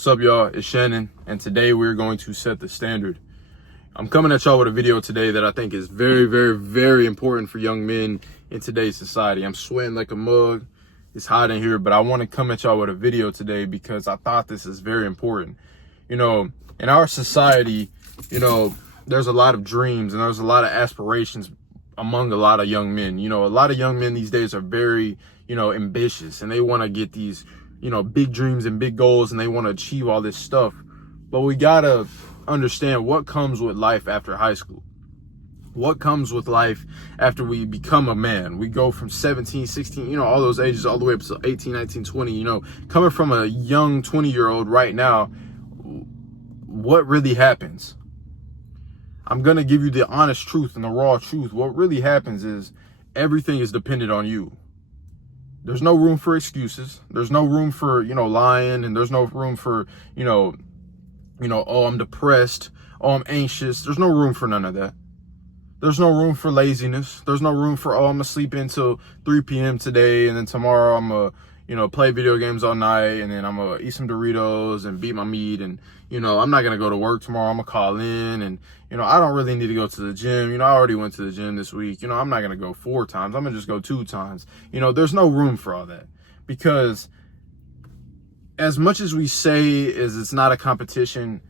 What's up, y'all? It's Shannon, and today we're going to set the standard. I'm coming at y'all with a video today that I think is very, very, very important for young men in today's society. I'm sweating like a mug. It's hot in here, but I want to come at y'all with a video today because I thought this is very important. You know, in our society, there's a lot of dreams and there's a lot of aspirations among a lot of young men. A lot of young men these days are very, ambitious, and they want to get these big dreams and big goals, and they want to achieve all this stuff. But we gotta understand what comes with life after high school. What comes with life after we become a man. We go from 17, 16, all those ages, all the way up to 18, 19, 20, coming from a young 20-year-old right now, what really happens? I'm gonna give you the honest truth and the raw truth. What really happens is everything is dependent on you. There's no room for excuses. There's no room for, lying, and there's no room for, oh, I'm depressed. Oh, I'm anxious. There's no room for none of that. There's no room for laziness. There's no room for, oh, I'm gonna sleep until 3 p.m. today, and then tomorrow I'm gonna, play video games all night, and then I'm gonna eat some Doritos and beat my meat, and, I'm not gonna go to work tomorrow. I'm gonna call in, and, I don't really need to go to the gym. I already went to the gym this week. I'm not gonna go 4 times. I'm gonna just go 2 times. There's no room for all that, because as much as we say is it's not a competition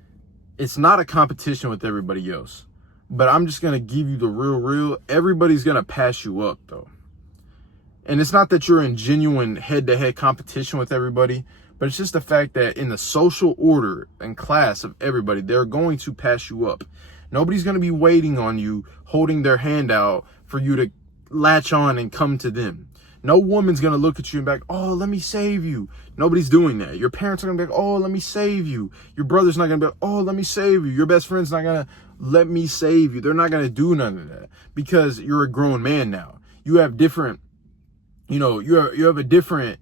with everybody else. But I'm just going to give you the real. Everybody's going to pass you up, though. And it's not that you're in genuine head-to-head competition with everybody, but it's just the fact that in the social order and class of everybody, they're going to pass you up. Nobody's going to be waiting on you, holding their hand out for you to latch on and come to them. No woman's going to look at you and be like, oh, let me save you. Nobody's doing that. Your parents are going to be like, oh, let me save you. Your brother's not going to be like, oh, let me save you. Your best friend's not going to let me save you. They're not going to do none of that, because you're a grown man now. You have different, you have a different,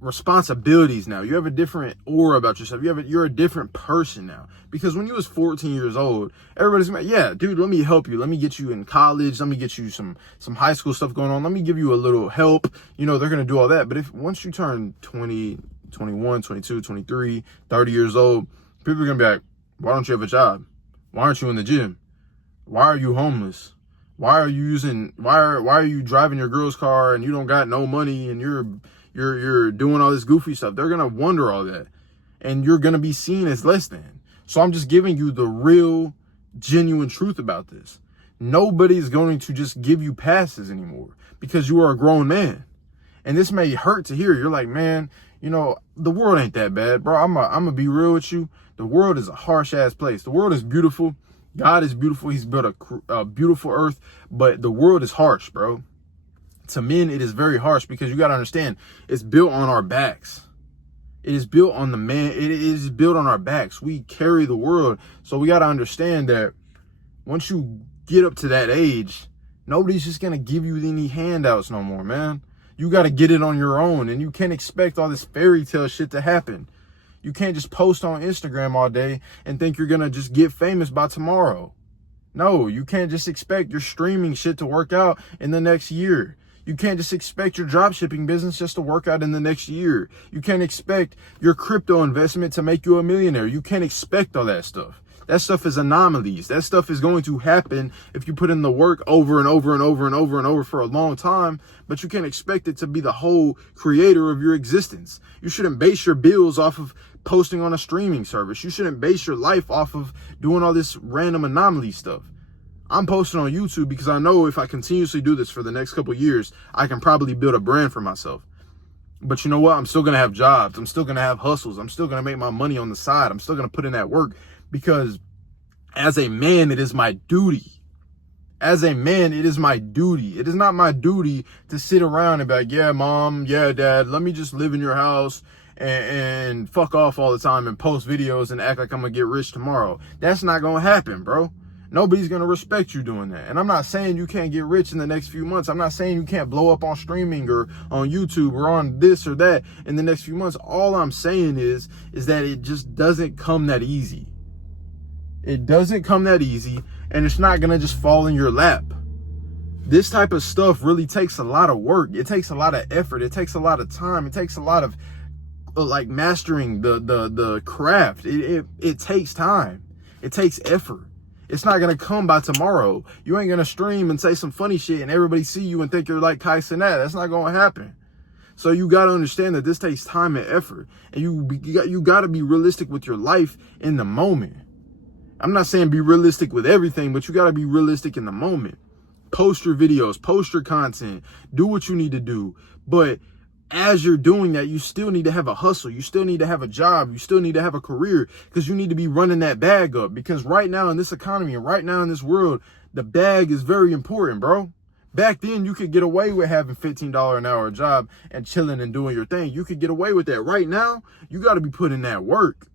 responsibilities now. You have a different aura about yourself. You're a different person now. Because when you was 14 years old, everybody's like, yeah, dude, let me help you. Let me get you in college. Let me get you some high school stuff going on. Let me give you a little help. They're going to do all that. But once you turn 20, 21, 22, 23, 30 years old, people are going to be like, why don't you have a job? Why aren't you in the gym? Why are you homeless? Why are you driving your girl's car and you don't got no money, and you're doing all this goofy stuff? They're going to wonder all that, and you're going to be seen as less than. So I'm just giving you the real, genuine truth about this. Nobody's going to just give you passes anymore, because you are a grown man. And this may hurt to hear. You're like, man, the world ain't that bad, bro. I'm gonna be real with you. The world is a harsh ass place. The world is beautiful. God is beautiful. He's built a beautiful earth, but the world is harsh, bro. To men, it is very harsh, because you got to understand, it's built on our backs. It is built on the man. It is built on our backs. We carry the world. So we got to understand that once you get up to that age, nobody's just going to give you any handouts no more, man. You got to get it on your own, and you can't expect all this fairy tale shit to happen. You can't just post on Instagram all day and think you're going to just get famous by tomorrow. No, you can't just expect your streaming shit to work out in the next year. You can't just expect your dropshipping business just to work out in the next year. You can't expect your crypto investment to make you a millionaire. You can't expect all that stuff. That stuff is anomalies. That stuff is going to happen if you put in the work over and over and over and over and over for a long time, but you can't expect it to be the whole creator of your existence. You shouldn't base your bills off of posting on a streaming service. You shouldn't base your life off of doing all this random anomaly stuff. I'm posting on YouTube because I know if I continuously do this for the next couple of years, I can probably build a brand for myself. But you know what? I'm still going to have jobs. I'm still going to have hustles. I'm still going to make my money on the side. I'm still going to put in that work, because as a man, it is my duty. As a man, it is my duty. It is not my duty to sit around and be like, yeah, mom, yeah, dad, let me just live in your house and fuck off all the time and post videos and act like I'm going to get rich tomorrow. That's not going to happen, bro. Nobody's going to respect you doing that. And I'm not saying you can't get rich in the next few months. I'm not saying you can't blow up on streaming or on YouTube or on this or that in the next few months. All I'm saying is that it just doesn't come that easy. It doesn't come that easy, and it's not going to just fall in your lap. This type of stuff really takes a lot of work. It takes a lot of effort. It takes a lot of time. It takes a lot of like mastering the craft. It takes time. It takes effort. It's not gonna come by tomorrow. You ain't gonna stream and say some funny shit and everybody see you and think you're like Kai Cenat. That's not gonna happen. So you gotta understand that this takes time and effort, and you gotta be realistic with your life in the moment. I'm not saying be realistic with everything, but you gotta be realistic in the moment. Post your videos, post your content, do what you need to do. But as you're doing that, you still need to have a hustle. You still need to have a job. You still need to have a career, because you need to be running that bag up. Because right now in this economy and right now in this world, the bag is very important, bro. Back then, you could get away with having $15 an hour job and chilling and doing your thing. You could get away with that. Right now, you got to be putting that work.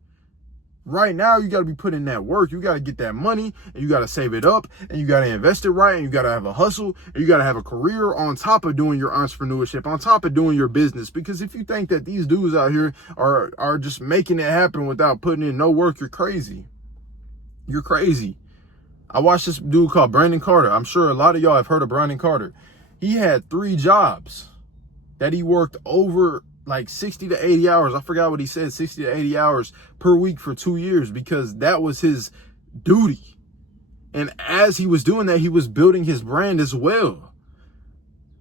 Right now, you got to be putting that work. You got to get that money, and you got to save it up, and you got to invest it right, and you got to have a hustle, and you got to have a career on top of doing your entrepreneurship, on top of doing your business. Because if you think that these dudes out here are just making it happen without putting in no work, you're crazy. You're crazy. I watched this dude called Brandon Carter. I'm sure a lot of y'all have heard of Brandon Carter. He had 3 jobs that he worked over like 60 to 80 hours. I forgot what he said, 60 to 80 hours per week for 2 years, because that was his duty. And as he was doing that, he was building his brand as well,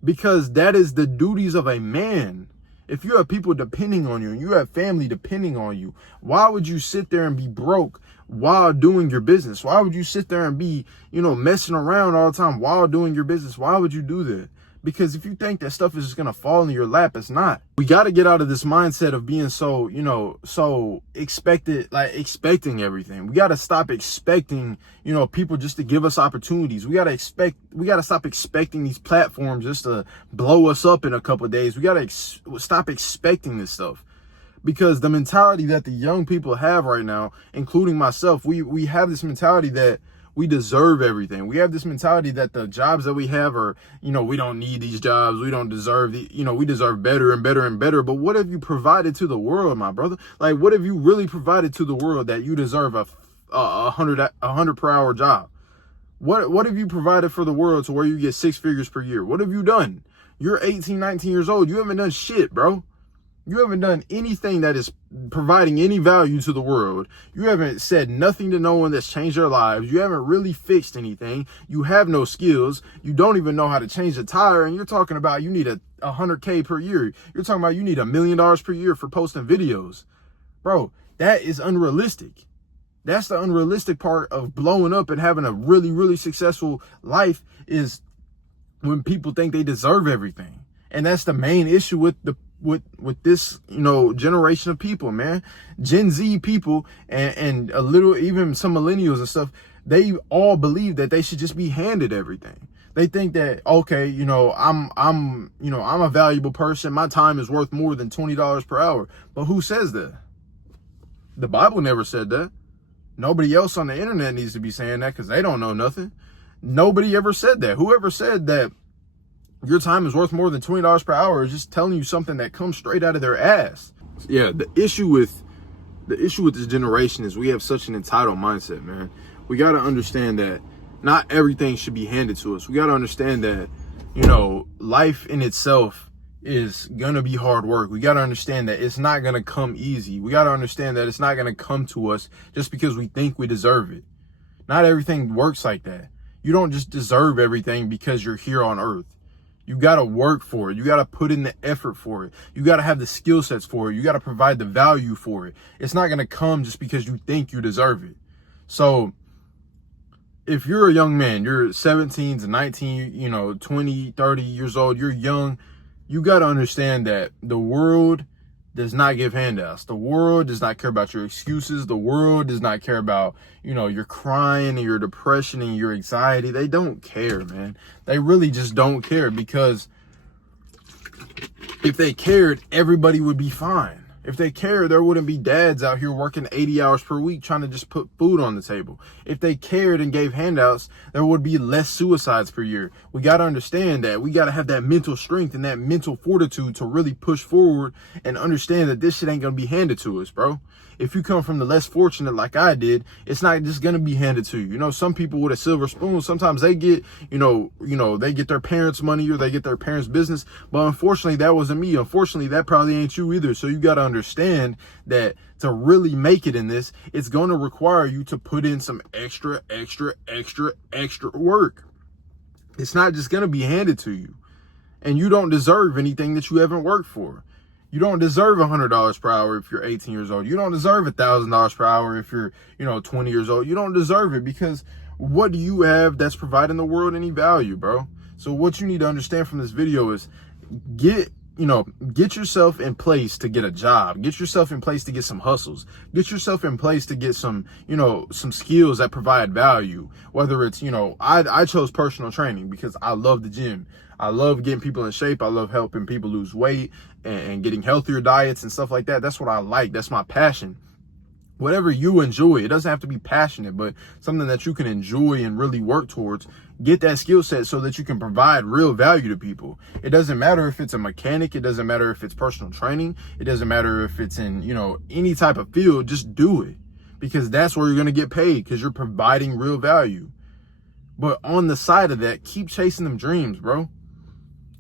because that is the duties of a man. If you have people depending on you and you have family depending on you, why would you sit there and be broke while doing your business? Why would you sit there and be, messing around all the time while doing your business? Why would you do that? Because if you think that stuff is just going to fall in your lap, it's not. We got to get out of this mindset of being so expecting everything. We got to stop expecting, people just to give us opportunities. We got to stop expecting these platforms just to blow us up in a couple of days. We got to stop expecting this stuff. Because the mentality that the young people have right now, including myself, we have this mentality that we deserve everything. We have this mentality that the jobs that we have are, we don't need these jobs. We don't deserve we deserve better and better and better. But what have you provided to the world, my brother? Like, what have you really provided to the world that you deserve a 100 per hour job? What have you provided for the world to where you get 6 figures per year? What have you done? You're 18, 19 years old. You haven't done shit, bro. You haven't done anything that is providing any value to the world. You haven't said nothing to no one that's changed their lives. You haven't really fixed anything. You have no skills. You don't even know how to change a tire. And you're talking about you need a 100K per year. You're talking about you need $1 million per year for posting videos. Bro, that is unrealistic. That's the unrealistic part of blowing up and having a really, really successful life, is when people think they deserve everything. And that's the main issue with this, generation of people, man. Gen Z people and a little, even some millennials and stuff, they all believe that they should just be handed everything. They think that, okay, I'm a valuable person. My time is worth more than $20 per hour. But who says that? The Bible never said that. Nobody else on the internet needs to be saying that, because they don't know nothing. Nobody ever said that. Whoever said that your time is worth more than $20 per hour is just telling you something that comes straight out of their ass. Yeah, the issue with this generation is we have such an entitled mindset, man. We got to understand that not everything should be handed to us. We got to understand that, life in itself is going to be hard work. We got to understand that it's not going to come easy. We got to understand that it's not going to come to us just because we think we deserve it. Not everything works like that. You don't just deserve everything because you're here on earth. You got to work for it. You got to put in the effort for it. You got to have the skill sets for it. You got to provide the value for it. It's not going to come just because you think you deserve it. So if you're a young man, you're 17 to 19, 20, 30 years old, you're young, you got to understand that the world does not give handouts. The world does not care about your excuses. The world does not care about, your crying and your depression and your anxiety. They don't care, man. They really just don't care, because if they cared, everybody would be fine. If they cared, there wouldn't be dads out here working 80 hours per week trying to just put food on the table. If they cared and gave handouts, there would be less suicides per year. We got to understand that. We got to have that mental strength and that mental fortitude to really push forward and understand that this shit ain't going to be handed to us, bro. If you come from the less fortunate like I did, it's not just going to be handed to you. Some people with a silver spoon, sometimes they get, they get their parents' money or they get their parents' business. But unfortunately, that wasn't me. Unfortunately, that probably ain't you either. So you got to understand understand that to really make it in this, it's going to require you to put in some extra work. It's not just going to be handed to you. And you don't deserve anything that you haven't worked for. You don't deserve $100 per hour if you're 18 years old. You don't deserve $1,000 per hour if you're, 20 years old. You don't deserve it, because what do you have that's providing the world any value, bro? So what you need to understand from this video is get yourself in place to get a job. Get yourself in place to get some hustles. Get yourself in place to get some skills that provide value. Whether it's, I chose personal training because I love the gym. I love getting people in shape. I love helping people lose weight and getting healthier diets and stuff like that. That's what I like. That's my passion. Whatever you enjoy, it doesn't have to be passionate, but something that you can enjoy and really work towards. Get that skill set so that you can provide real value to people. It doesn't matter if it's a mechanic. It doesn't matter if it's personal training. It doesn't matter if it's in, any type of field. Just do it, because that's where you're going to get paid, because you're providing real value. But on the side of that, keep chasing them dreams, bro.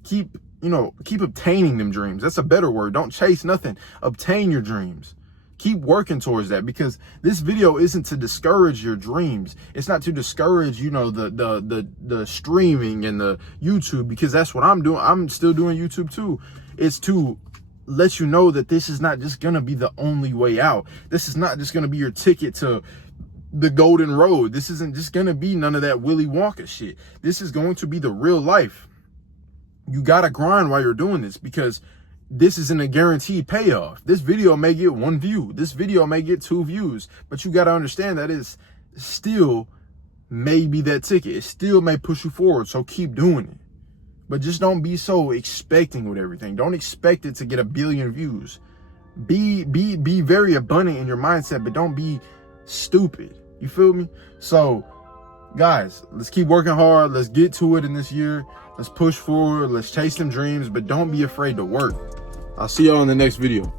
Keep obtaining them dreams. That's a better word. Don't chase nothing. Obtain your dreams. Keep working towards that, because this video isn't to discourage your dreams. It's not to discourage, the streaming and the YouTube, because that's what I'm doing. I'm still doing YouTube too. It's to let you know that this is not just going to be the only way out. This is not just going to be your ticket to the golden road. This isn't just going to be none of that Willy Wonka shit. This is going to be the real life. You got to grind while you're doing this, because this isn't a guaranteed payoff. This video may get 1 view. This video may get 2 views, but you got to understand that it's still may be that ticket. It still may push you forward. So keep doing it, but just don't be so expecting with everything. Don't expect it to get 1 billion views. Be very abundant in your mindset, but don't be stupid. You feel me? So guys, let's keep working hard. Let's get to it in this year. Let's push forward. Let's chase them dreams, but don't be afraid to work. I'll see y'all in the next video.